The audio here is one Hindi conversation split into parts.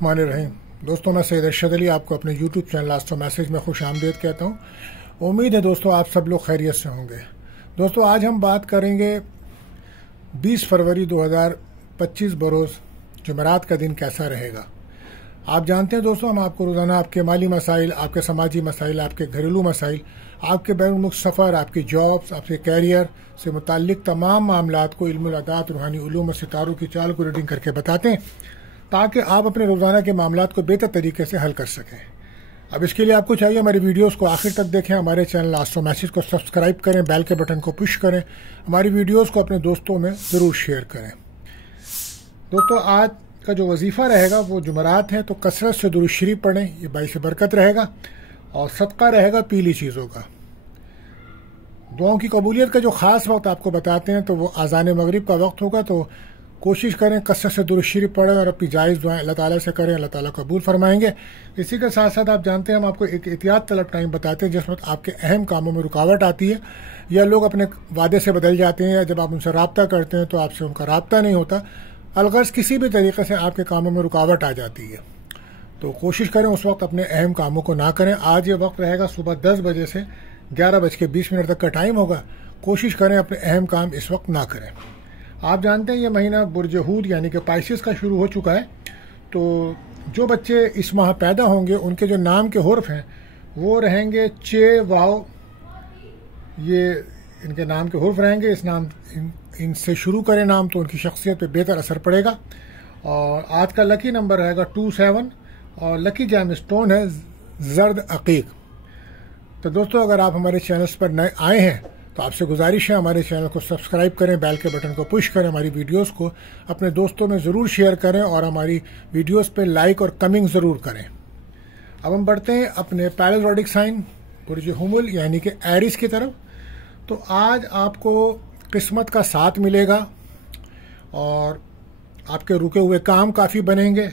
बिस्मिल्लाहिर्रहमानिर्रहीम। दोस्तों, मैं सैयद अरशद अली आपको अपने यूट्यूब चैनल लास्ट मैसेज में खुश आमदीद कहता हूँ। उम्मीद है दोस्तों आप सब लोग खैरियत से होंगे। दोस्तों, आज हम बात करेंगे 20 फरवरी 2025 बरोज़ जुमेरात का दिन कैसा रहेगा। आप जानते हैं दोस्तों, हम आपको रोज़ाना आपके माली मसाइल, आपके समाजी मसाइल, आपके घरेलू मसाइल, आपके बैरून मुल्क सफ़र, आपकी जॉब्स, आपके कैरियर से मुताल्लिक तमाम मामलात को इल्मुल अदात, रूहानी उलूम और सितारों की चाल को रीडिंग करके बताते हैं ताकि आप अपने रोज़ाना के मामलात को बेहतर तरीके से हल कर सकें। अब इसके लिए आपको चाहिए हमारी वीडियोस को आखिर तक देखें, हमारे चैनल आस्ट्रो मैसेज को सब्सक्राइब करें, बेल के बटन को पुश करें, हमारी वीडियोस को अपने दोस्तों में ज़रूर शेयर करें। दोस्तों, आज का जो वजीफ़ा रहेगा वो जुमेरात है, तो कसरत से दुरूद शरीफ पढ़ें, ये बाइस बरकत रहेगा और सदका रहेगा पीली चीज़ों का। दुआओं की कबूलियत का जो ख़ास वक्त आपको बताते हैं तो वो आज़ान मगरिब का वक्त होगा, तो कोशिश करें कसरत से दुरूद शरीफ पढ़ें और अपनी जायज़ दुआएं अल्लाह ताला से करें, अल्लाह ताला कबूल फरमाएंगे। इसी के साथ साथ आप जानते हैं हम आपको एक एहतियात तलब टाइम बताते हैं जिसमें आपके अहम कामों में रुकावट आती है या लोग अपने वादे से बदल जाते हैं, या जब आप उनसे रब्ता करते हैं तो आपसे उनका रब्ता नहीं होता, अलगर्ज किसी भी तरीके से आपके कामों में रुकावट आ जाती है। तो कोशिश करें उस वक्त अपने अहम कामों को ना करें। आज ये वक्त रहेगा सुबह 10 बजे से 11:20 तक का टाइम होगा। कोशिश करें अपने अहम काम इस वक्त ना करें। आप जानते हैं ये महीना बुर्ज हूद यानी कि पाइसिस का शुरू हो चुका है, तो जो बच्चे इस माह पैदा होंगे उनके जो नाम के हुर्फ हैं वो रहेंगे चे वाव, ये इनके नाम के हुर्फ रहेंगे। इनसे शुरू करें नाम तो उनकी शख्सियत पे बेहतर असर पड़ेगा। और आज का लकी नंबर रहेगा 27 और लकी जैम स्टोन है जर्द अकीक। तो दोस्तों, अगर आप हमारे चैनल्स पर नए आए हैं तो आपसे गुजारिश है हमारे चैनल को सब्सक्राइब करें, बेल के बटन को पुश करें, हमारी वीडियोस को अपने दोस्तों में ज़रूर शेयर करें और हमारी वीडियोस पे लाइक और कमेंट ज़रूर करें। अब हम बढ़ते हैं अपने पैराज़ोडिक साइन बुर्ज हुमुल यानी कि एरिस की तरफ। तो आज आपको किस्मत का साथ मिलेगा और आपके रुके हुए काम काफ़ी बनेंगे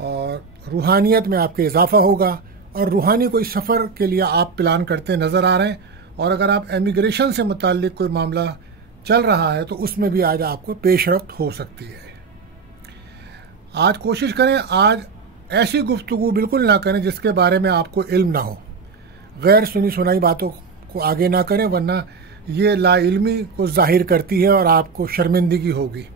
और रूहानियत में आपके इजाफा होगा और रूहानी कोई सफ़र के लिए आप प्लान करते नज़र आ रहे हैं। और अगर आप इमिग्रेशन से मुताल्लिक कोई मामला चल रहा है तो उसमें भी आज आपको पेशरफ्त हो सकती है। आज कोशिश करें आज ऐसी गुफ्तगू बिल्कुल ना करें जिसके बारे में आपको इल्म ना हो। गैर सुनी सुनाई बातों को आगे ना करें, वरना ये लाइल्मी को जाहिर करती है और आपको शर्मिंदगी होगी।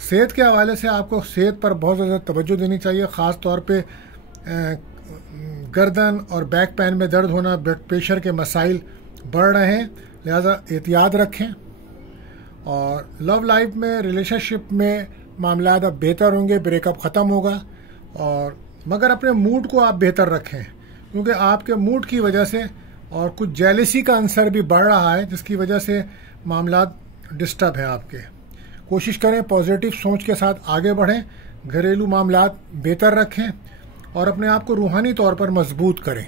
सेहत के हवाले से आपको सेहत पर बहुत ज़्यादा तवज्जो देनी चाहिए। ख़ास तौर पे गर्दन और बैक पेन में दर्द होना, ब्लड प्रेशर के मसाइल बढ़ रहे हैं, लिहाजा एहतियात रखें। और लव लाइफ में, रिलेशनशिप में मामलात अब बेहतर होंगे, ब्रेकअप ख़त्म होगा। और मगर अपने मूड को आप बेहतर रखें क्योंकि आपके मूड की वजह से और कुछ जेलसी का अंसर भी बढ़ रहा है जिसकी वजह से मामलात डिस्टर्ब हैं आपके। कोशिश करें पॉजिटिव सोच के साथ आगे बढ़ें, घरेलू मामलात बेहतर रखें और अपने आप को रूहानी तौर पर मजबूत करें।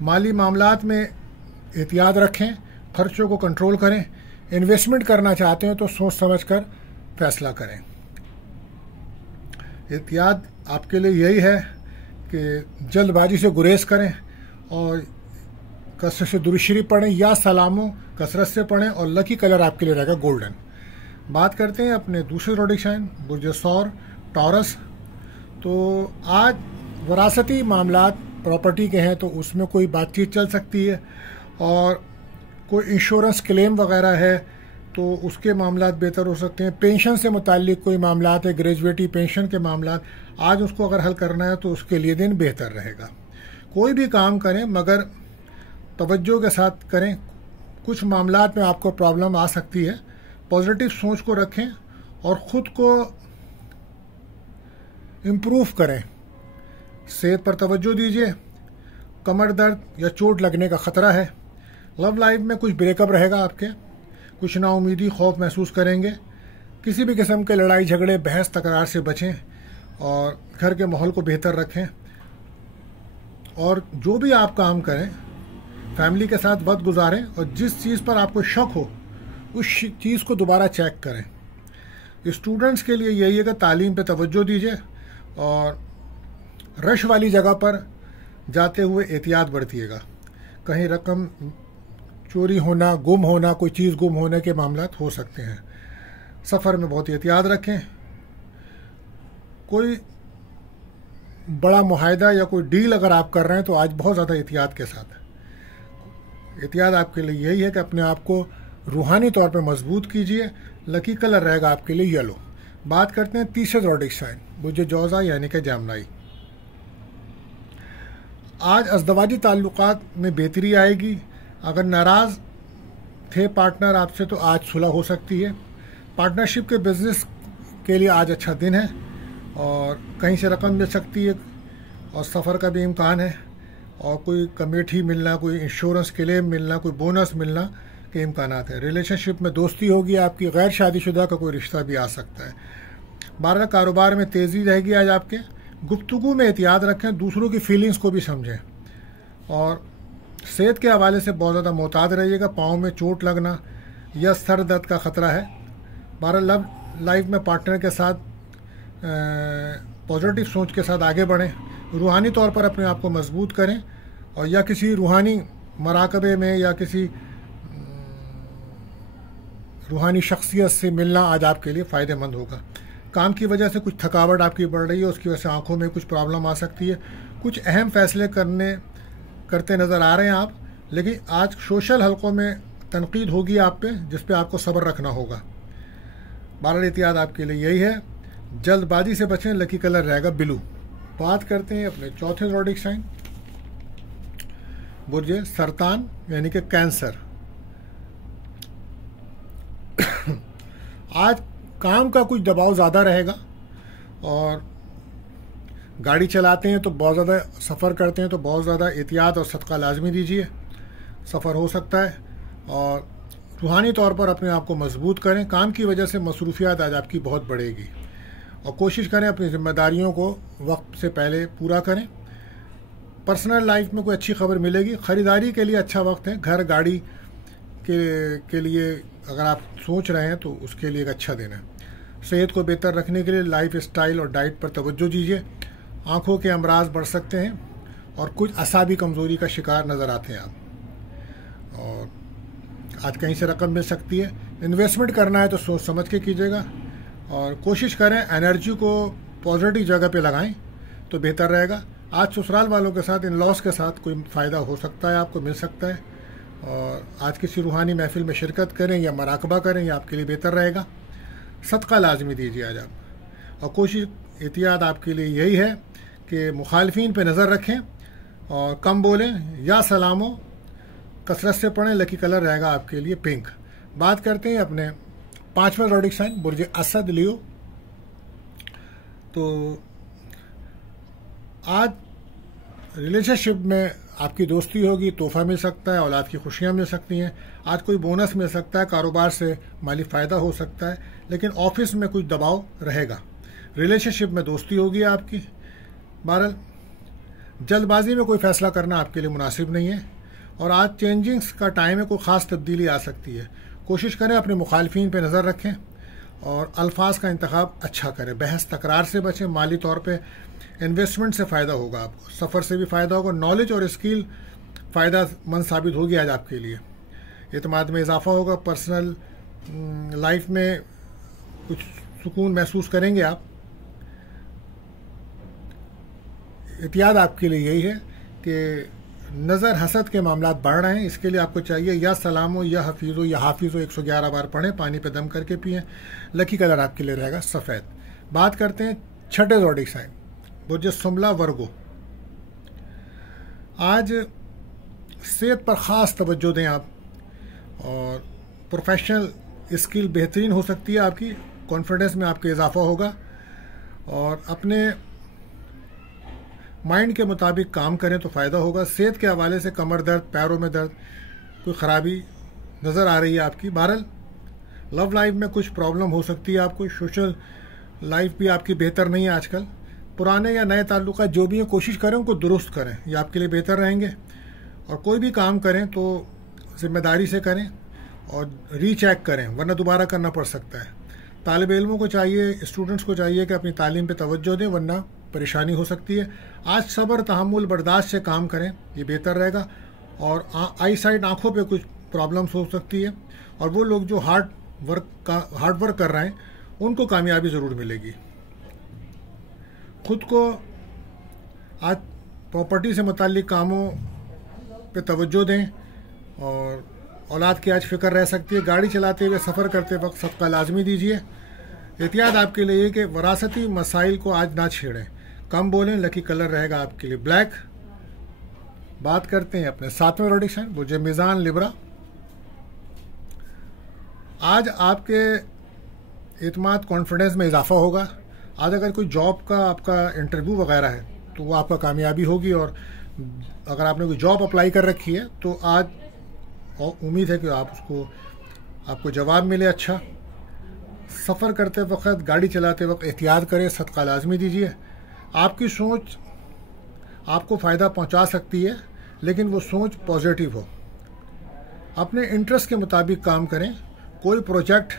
माली मामलात में एहतियात रखें, खर्चों को कंट्रोल करें। इन्वेस्टमेंट करना चाहते हैं तो सोच समझ कर फैसला करें। एहतियात आपके लिए यही है कि जल्दबाजी से गुरेज करें और कसरत से दुरूद शरीफ पढ़ें या सलामों कसरत से पढ़ें और लकी कलर आपके लिए रहेगा गोल्डन। बात करते हैं अपने दूसरे ज़ोडिक साइन बुर्ज सौर टॉरस। तो आज वरासती मामलात प्रॉपर्टी के हैं तो उसमें कोई बातचीत चल सकती है और कोई इंश्योरेंस क्लेम वगैरह है तो उसके मामलात बेहतर हो सकते हैं। पेंशन से मुताल्लिक कोई मामलात है, ग्रेजुएटी पेंशन के मामलात, आज उसको अगर हल करना है तो उसके लिए दिन बेहतर रहेगा। कोई भी काम करें मगर तवज्जो के साथ करें। कुछ मामलात में आपको प्रॉब्लम आ सकती है, पॉजिटिव सोच को रखें और ख़ुद को इम्प्रूव करें। सेहत पर तवज्जो दीजिए, कमर दर्द या चोट लगने का ख़तरा है। लव लाइफ में कुछ ब्रेकअप रहेगा आपके, कुछ नाउमीदी खौफ महसूस करेंगे। किसी भी किस्म के लड़ाई झगड़े बहस तकरार से बचें और घर के माहौल को बेहतर रखें। और जो भी आप काम करें फैमिली के साथ वक्त गुजारें और जिस चीज़ पर आपको शक हो उस चीज़ को दोबारा चेक करें। स्टूडेंट्स के लिए यही है कि तालीम पे तवज्जो दीजिए और रश वाली जगह पर जाते हुए एहतियात बरतिएगा। कहीं रकम चोरी होना, गुम होना, कोई चीज़ गुम होने के मामलात हो सकते हैं। सफ़र में बहुत एहतियात रखें। कोई बड़ा मुआहदा या कोई डील अगर आप कर रहे हैं तो आज बहुत ज़्यादा एहतियात के साथ। एहतियात आपके लिए यही है कि अपने आप को रूहानी तौर पर मजबूत कीजिए। लकी कलर रहेगा आपके लिए येलो। बात करते हैं तीसरे ज़ोडिक साइन बुर्ज जौज़ा यानी कि जामनाई। आज अज़दवाजी ताल्लुकात में बेहतरी आएगी। अगर नाराज़ थे पार्टनर आपसे तो आज सुलह हो सकती है। पार्टनरशिप के बिज़नेस के लिए आज अच्छा दिन है और कहीं से रकम मिल सकती है और सफ़र का भी इम्कान है और कोई कमेटी मिलना, कोई इंश्योरेंस क्लेम मिलना, कोई बोनस मिलना के इम्कानात है। रिलेशनशिप में दोस्ती होगी आपकी। गैर शादीशुदा का कोई रिश्ता भी आ सकता है। 12 कारोबार में तेज़ी रहेगी आज आपके। गुफ्तगू में एहतियात रखें, दूसरों की फीलिंग्स को भी समझें और सेहत के हवाले से बहुत ज़्यादा मोहतात रहिएगा। पाँव में चोट लगना या सर दर्द का ख़तरा है। 12 लव लाइफ में पार्टनर के साथ पॉजिटिव सोच के साथ आगे बढ़ें। रूहानी तौर पर अपने आप को मजबूत करें और या किसी रूहानी मराकबे में या किसी रूहानी शख्सियत से मिलना आज आपके लिए फ़ायदेमंद होगा। काम की वजह से कुछ थकावट आपकी बढ़ रही है, उसकी वजह से आंखों में कुछ प्रॉब्लम आ सकती है। कुछ अहम फैसले करते नज़र आ रहे हैं आप, लेकिन आज सोशल हलकों में तनकीद होगी आप पे, जिस पे आपको सब्र रखना होगा। 12 एहतियात आपके लिए यही है। जल्दबाजी से बचें। लकी कलर रहेगा ब्लू। बात करते हैं अपने चौथे ज़ोडिक साइन बुर्ज सरतान यानी कि कैंसर। आज काम का कुछ दबाव ज़्यादा रहेगा और गाड़ी चलाते हैं तो बहुत ज़्यादा, सफ़र करते हैं तो बहुत ज़्यादा एहतियात और सदका लाजमी दीजिए। सफ़र हो सकता है और रूहानी तौर पर अपने आप को मजबूत करें। काम की वजह से मसरूफियात आज आपकी बहुत बढ़ेगी और कोशिश करें अपनी जिम्मेदारियों को वक्त से पहले पूरा करें। पर्सनल लाइफ में कोई अच्छी खबर मिलेगी। ख़रीदारी के लिए अच्छा वक्त है। घर गाड़ी के लिए अगर आप सोच रहे हैं तो उसके लिए एक अच्छा दिन है। सेहत को बेहतर रखने के लिए लाइफ स्टाइल और डाइट पर तवज्जो दीजिए। आँखों के अमराज बढ़ सकते हैं और कुछ असाबी कमज़ोरी का शिकार नज़र आते हैं आप। और आज कहीं से रकम मिल सकती है। इन्वेस्टमेंट करना है तो सोच समझ के कीजिएगा और कोशिश करें एनर्जी को पॉजिटिव जगह पे लगाएं तो बेहतर रहेगा। आज ससुराल वालों के साथ, इन लॉस के साथ कोई फ़ायदा हो सकता है, आपको मिल सकता है। और आज किसी रूहानी महफिल में शिरकत करें या मराकबा करें, या आपके लिए बेहतर रहेगा। सदका लाजमी दीजिए आज आप। और कोशिश, एहतियात आपके लिए यही है कि मुखालफिन पे नज़र रखें और कम बोलें या सलामों कसरत से पढ़ें। लकी कलर रहेगा आपके लिए पिंक। बात करते हैं अपने 5वां ज़ोडिक साइन बुर्ज असद लियो। तो आज रिलेशनशिप में आपकी दोस्ती होगी, तोहफा मिल सकता है, औलाद की खुशियाँ मिल सकती हैं। आज कोई बोनस मिल सकता है, कारोबार से माली फ़ायदा हो सकता है, लेकिन ऑफिस में कुछ दबाव रहेगा। रिलेशनशिप में दोस्ती होगी आपकी। बहरहाल जल्दबाजी में कोई फ़ैसला करना आपके लिए मुनासिब नहीं है और आज चेंजिंग्स का टाइम है, कोई ख़ास तब्दीली आ सकती है। कोशिश करें अपने मुखालफिन पे नज़र रखें और अल्फाज का इंतखाब अच्छा करें। बहस तकरार से बचें। माली तौर पे इन्वेस्टमेंट से फ़ायदा होगा आपको, सफ़र से भी फ़ायदा होगा। नॉलेज और स्किल फ़ायदेमंद साबित होगी आज आपके लिए। एतमाद में इजाफा होगा। पर्सनल लाइफ में कुछ सुकून महसूस करेंगे आप। एहतियात आपके लिए यही है कि नज़र हसद के मामलात बढ़ रहे हैं। इसके लिए आपको चाहिए या सलामो या हफीज़ो या हाफिज़ो 111 बार पढ़ें, पानी पे दम करके पिएं। लकी कलर आपके लिए रहेगा सफ़ेद। बात करते हैं छठे ज़ोडिक साइन बुर्ज सुमला वर्गो। आज सेहत पर ख़ास तवज्जो दें आप और प्रोफेशनल स्किल बेहतरीन हो सकती है आपकी। कॉन्फिडेंस में आपके इजाफा होगा और अपने माइंड के मुताबिक काम करें तो फ़ायदा होगा। सेहत के हवाले से कमर दर्द, पैरों में दर्द, कोई ख़राबी नज़र आ रही है आपकी। बहरहाल लव लाइफ में कुछ प्रॉब्लम हो सकती है आपको। सोशल लाइफ भी आपकी बेहतर नहीं है आजकल। पुराने या नए ताल्लुकात जो भी हैं, कोशिश करें उनको दुरुस्त करें, ये आपके लिए बेहतर रहेंगे। और कोई भी काम करें तो ज़िम्मेदारी से करें और रीचेक करें, वरना दोबारा करना पड़ सकता है। तालिब इल्मों को चाहिए, स्टूडेंट्स को चाहिए कि अपनी तालीम पे तवज्जो दें, वरना परेशानी हो सकती है। आज सब्र, तहम्मुल, बर्दाश्त से काम करें, ये बेहतर रहेगा। और आई साइड, आँखों पे कुछ प्रॉब्लम्स हो सकती है और वो लोग जो हार्ड वर्क कर रहे हैं उनको कामयाबी ज़रूर मिलेगी। खुद को आज प्रॉपर्टी से मुताल्लिक कामों पे तवज्जो दें और औलाद की आज फिक्र रह सकती है। गाड़ी चलाते हुए सफ़र करते वक्त सदका लाजमी दीजिए। एहतियात आपके लिए कि वरासती मसाइल को आज ना छेड़ें, कम बोलें। लकी कलर रहेगा आपके लिए ब्लैक। बात करते हैं अपने 7वें ज़ोडिएक साइन बुर्ज मीज़ान लिब्रा। आज आपके एतमाद कॉन्फिडेंस में इजाफा होगा। आज अगर कोई जॉब का आपका इंटरव्यू वगैरह है तो वो आपका कामयाबी होगी, और अगर आपने कोई जॉब अप्लाई कर रखी है तो आज उम्मीद है कि आपको जवाब मिले अच्छा। सफ़र करते वक्त, गाड़ी चलाते वक्त एहतियात करें, सदका लाजमी दीजिए। आपकी सोच आपको फ़ायदा पहुंचा सकती है, लेकिन वो सोच पॉजिटिव हो। अपने इंटरेस्ट के मुताबिक काम करें। कोई प्रोजेक्ट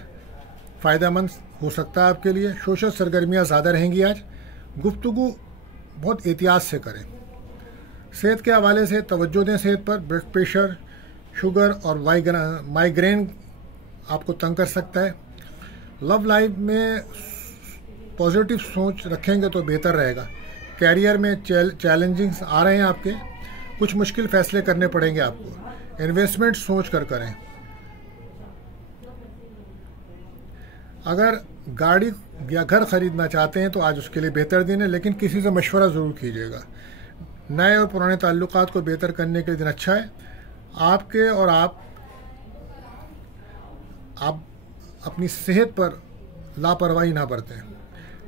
फ़ायदेमंद हो सकता है आपके लिए। सोशल सरगर्मियाँ ज़्यादा रहेंगी आज। गुफ्तगू बहुत एहतियात से करें। सेहत के हवाले से तवज्जो दें। सेहत पर ब्लड प्रेशर, शुगर और माइग्रेन आपको तंग कर सकता है। लव लाइफ में पॉजिटिव सोच रखेंगे तो बेहतर रहेगा। कैरियर में चैलेंजिंग्स आ रहे हैं आपके, कुछ मुश्किल फैसले करने पड़ेंगे आपको। इन्वेस्टमेंट सोच कर करें। अगर गाड़ी या घर खरीदना चाहते हैं तो आज उसके लिए बेहतर दिन है, लेकिन किसी से मशवरा ज़रूर कीजिएगा। नए और पुराने ताल्लुकात को बेहतर करने के लिए दिन अच्छा है आपके। और आप अपनी सेहत पर लापरवाही ना बरतें।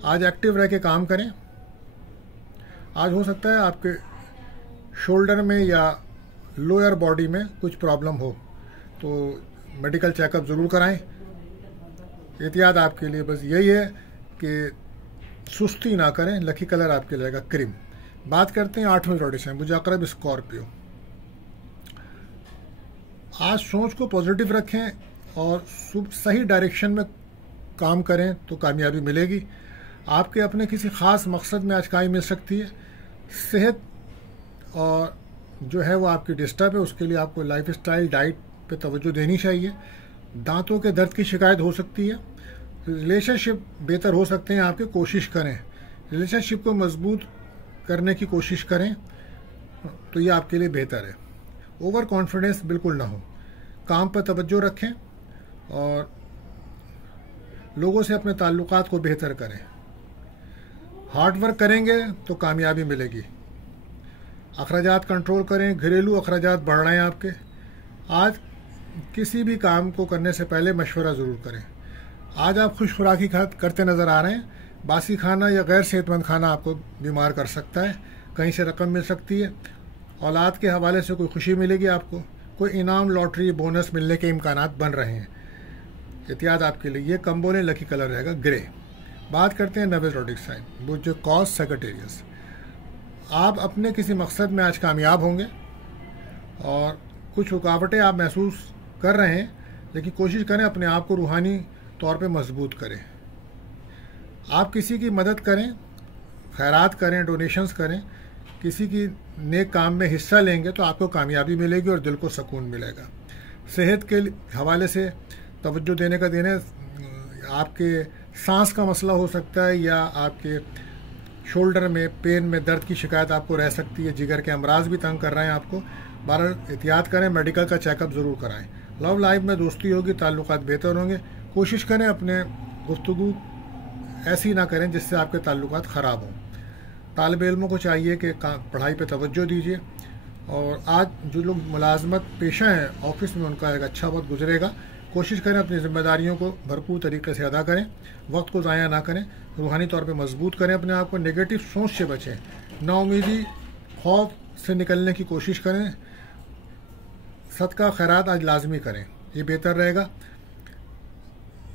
आज एक्टिव रह के काम करें। आज हो सकता है आपके शोल्डर में या लोअर बॉडी में कुछ प्रॉब्लम हो, तो मेडिकल चेकअप ज़रूर कराएं। एहतियात आपके लिए बस यही है कि सुस्ती ना करें। लकी कलर आपके रहेगा क्रीम। बात करते हैं 8वें ज़ोडिएक साइन बुर्ज अक़रब स्कॉर्पियो। आज सोच को पॉजिटिव रखें और सही डायरेक्शन में काम करें तो कामयाबी मिलेगी। आपके अपने किसी ख़ास मकसद में आज कामयाबी मिल सकती है। सेहत और जो है वो आपकी डिस्टर्ब है, उसके लिए आपको लाइफ स्टाइल डाइट पे तवज्जो देनी चाहिए। दांतों के दर्द की शिकायत हो सकती है। रिलेशनशिप बेहतर हो सकते हैं आपके, कोशिश करें। रिलेशनशिप को मजबूत करने की कोशिश करें तो ये आपके लिए बेहतर है। ओवर कॉन्फिडेंस बिल्कुल ना हो। काम पर तवज्जो रखें और लोगों से अपने ताल्लुकात को बेहतर करें। हार्ड वर्क करेंगे तो कामयाबी मिलेगी। अखराजात कंट्रोल करें। घरेलू अखराजात बढ़ रहे हैं आपके। आज किसी भी काम को करने से पहले मशवरा ज़रूर करें। आज आप खुश खुराकी करते नज़र आ रहे हैं। बासी खाना या गैर सेहतमंद खाना आपको बीमार कर सकता है। कहीं से रकम मिल सकती है। औलाद के हवाले से कोई खुशी मिलेगी आपको। कोई इनाम, लॉटरी, बोनस मिलने के इम्कानात बन रहे हैं। एहतियात आपके लिए ये कम बोलें। लकी कलर रहेगा ग्रे। बात करते हैं 9वें ज़ोडिएक साइन बुर्ज कॉस सैजिटेरियस। आप अपने किसी मकसद में आज कामयाब होंगे और कुछ रुकावटें आप महसूस कर रहे हैं, लेकिन कोशिश करें अपने आप को रूहानी तौर पे मजबूत करें। आप किसी की मदद करें, खैरात करें, डोनेशंस करें। किसी की नेक काम में हिस्सा लेंगे तो आपको कामयाबी मिलेगी और दिल को सुकून मिलेगा। सेहत के हवाले से तवज्जो देने का दिन है। आपके सांस का मसला हो सकता है या आपके शोल्डर में पेन में दर्द की शिकायत आपको रह सकती है। जिगर के अमराज भी तंग कर रहे हैं आपको। बहरहाल एहतियात करें। मेडिकल का चेकअप ज़रूर कराएं। लव लाइफ में दोस्ती होगी, ताल्लुकात बेहतर होंगे। कोशिश करें अपने गुफ्तगू ऐसी ना करें जिससे आपके ताल्लुकात ख़राब हों। तालिब इल्मों को चाहिए कि पढ़ाई पे तवज्जो दीजिए। और आज जो लोग मुलाजमत पेशा हैं ऑफिस में, उनका एक अच्छा वक्त गुजरेगा। कोशिश करें अपनी जिम्मेदारियों को भरपूर तरीके से अदा करें। वक्त को ज़ाया ना करें। रूहानी तौर पे मजबूत करें अपने आप को। नेगेटिव सोच से बचें। नाउमीदी, खौफ से निकलने की कोशिश करें। सदका खैरात आज लाजमी करें, ये बेहतर रहेगा।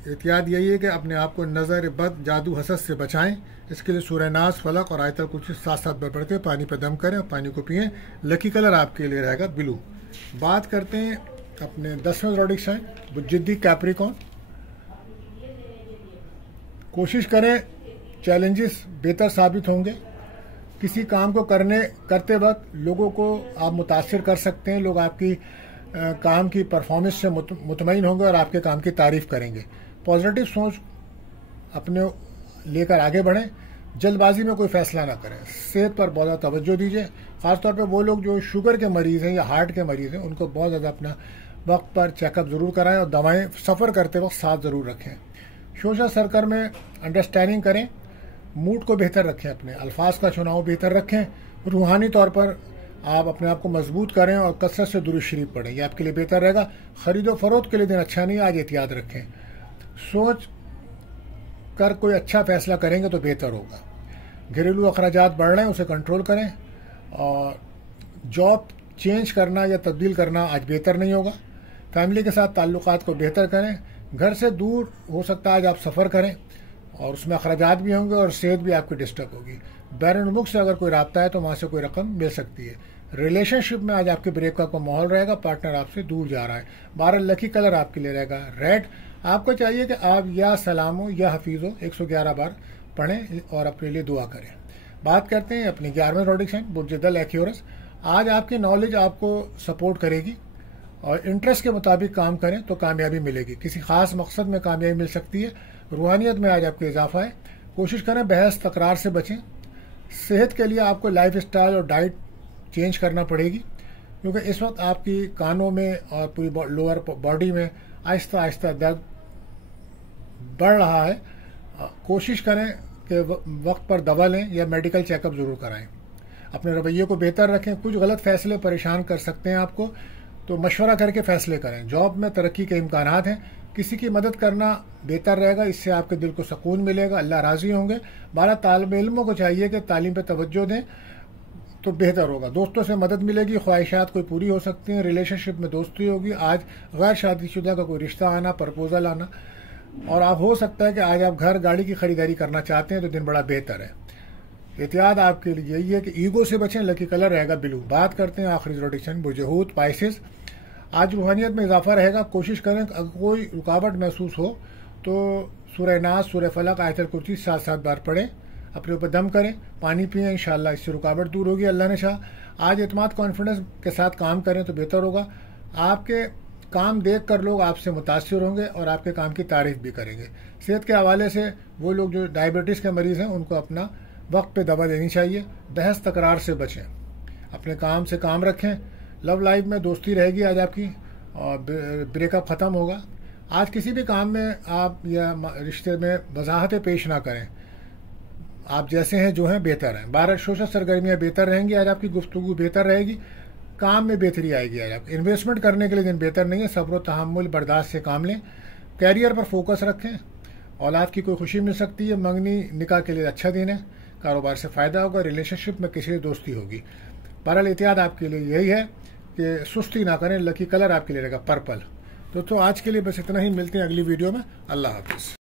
एहतियात यही है कि अपने आप को नज़र बद, जादू, हसद से बचाएं। इसके लिए सूरह नास, फलक और आयतल कुर्सी साथ साथ पढ़ के पानी पर दम करें और पानी को पिएं। लकी कलर आपके लिए रहेगा ब्लू। बात करते हैं अपने 10वें ज़ोडिएक साइन जिद्दी कैप्रिकॉर्न। कोशिश करें, चैलेंजेस बेहतर साबित होंगे। किसी काम को करते वक्त लोगों को आप मुतासिर कर सकते हैं। लोग आपकी काम की परफॉर्मेंस से मुतमईन होंगे और आपके काम की तारीफ करेंगे। पॉजिटिव सोच अपने लेकर आगे बढ़ें। जल्दबाजी में कोई फैसला ना करें। सेहत पर बहुत ज़्यादा तवज्जो दीजिए, ख़ासतौर पे वो लोग जो शुगर के मरीज़ हैं या हार्ट के मरीज़ हैं, उनको बहुत ज़्यादा अपना वक्त पर चेकअप ज़रूर कराएं और दवाएं सफ़र करते वक्त साथ ज़रूर रखें। सोशल सर्कल में अंडरस्टैंडिंग करें, मूड को बेहतर रखें, अपने अल्फाज का चुनाव बेहतर रखें, रूहानी तौर पर आप अपने आप को मजबूत करें और कसरत से दुरूद शरीफ पढ़ें, यह आपके लिए बेहतर रहेगा। खरीदो फरोख्त के लिए दिन अच्छा नहीं है, आज एहतियात रखें। सोच कर कोई अच्छा फैसला करेंगे तो बेहतर होगा। घरेलू अखराजात बढ़ रहे हैं, उसे कंट्रोल करें। और जॉब चेंज करना या तब्दील करना आज बेहतर नहीं होगा। फैमिली के साथ ताल्लुकात को बेहतर करें। घर से दूर हो सकता है आज आप सफ़र करें और उसमें अखराजात भी होंगे और सेहत भी आपकी डिस्टर्ब होगी। बैरून मुल्क से अगर कोई राब्ता है तो वहाँ से कोई रकम मिल सकती है। रिलेशनशिप में आज आपके ब्रेकअप का माहौल रहेगा, पार्टनर आपसे दूर जा रहा है। 12 लकी कलर आपके लिए रहेगा रेड। आपको चाहिए कि आप या सलामो या हफीज़ो 111 बार पढ़ें और अपने लिए दुआ करें। बात करते हैं अपनी 11वें प्रेडिक्शन बुर्जदल एक्यूरस। आज आपकी नॉलेज आपको सपोर्ट करेगी और इंटरेस्ट के मुताबिक काम करें तो कामयाबी मिलेगी। किसी खास मकसद में कामयाबी मिल सकती है। रूहानियत में आज आपको इजाफा है। कोशिश करें बहस तकरार से बचें। सेहत के लिए आपको लाइफ स्टाइल और डाइट चेंज करना पड़ेगी, क्योंकि इस वक्त आपकी कानों में और पूरी लोअर बॉडी में आहिस्ता आहिस्ता दर्द बढ़ रहा है। कोशिश करें कि वक्त पर दवा लें या मेडिकल चेकअप ज़रूर कराएं। अपने रवैये को बेहतर रखें। कुछ गलत फैसले परेशान कर सकते हैं आपको, तो मशवरा करके फैसले करें। जॉब में तरक्की के इम्कानात हैं। किसी की मदद करना बेहतर रहेगा, इससे आपके दिल को सुकून मिलेगा, अल्लाह राज़ी होंगे। 12 तालिब इल्मों को चाहिए कि तालीम पर तवज्जो दें तो बेहतर होगा। दोस्तों से मदद मिलेगी, ख्वाहिशात कोई पूरी हो सकती हैं। रिलेशनशिप में दोस्ती होगी। आज गैर शादीशुदा का कोई रिश्ता आना, प्रपोजल आना, और आप हो सकता है कि आज आप घर गाड़ी की खरीदारी करना चाहते हैं तो दिन बड़ा बेहतर है। एहतियात आपके लिए यही है कि ईगो से बचें। लकी कलर रहेगा ब्लू। बात करते हैं आखिरी प्रेडिक्शन बुर्जहूत पाइसेस। आज रूहानियत में इजाफा रहेगा। कोशिश करें कि अगर कोई रुकावट महसूस हो तो सूरह नास, सूरह फलक, आयतल कुर्सी 7-7 बार पढ़ें। अपने ऊपर दम करें, पानी पिएं, इंशाअल्लाह इससे रुकावट दूर होगी अल्लाह ने चाहा। आज एतमाद कॉन्फिडेंस के साथ काम करें तो बेहतर होगा। आपके काम देख कर लोग आपसे मुतासिर होंगे और आपके काम की तारीफ भी करेंगे। सेहत के हवाले से वो लोग जो डायबिटीज़ के मरीज़ हैं उनको अपना वक्त पे दवा लेनी चाहिए। बहस तकरार से बचें। अपने काम से काम रखें। लव लाइफ में दोस्ती रहेगी आज आपकी और ब्रेकअप ख़त्म होगा। आज किसी भी काम में आप या रिश्ते में वजाहतें पेश ना करें। आप जैसे हैं जो हैं बेहतर हैं। 12 सोशल सरगर्मियाँ बेहतर रहेंगी। आज आपकी गुफ्तगू बेहतर रहेगी। काम में बेहतरी आएगी। आज आप इन्वेस्टमेंट करने के लिए दिन बेहतर नहीं है। सब्र तहम्मुल बर्दाश्त से काम लें। कैरियर पर फोकस रखें। औलाद की कोई खुशी मिल सकती है। मंगनी निकाह के लिए अच्छा दिन है। कारोबार से फ़ायदा होगा। रिलेशनशिप में किसी से दोस्ती होगी। बहरहाल एहतियात आपके लिए यही है कि सुस्ती ना करें। लकी कलर आपके लिए रहेगा पर्पल। दोस्तों आज के लिए बस इतना ही। मिलते हैं अगली वीडियो में। अल्लाह हाफिज़।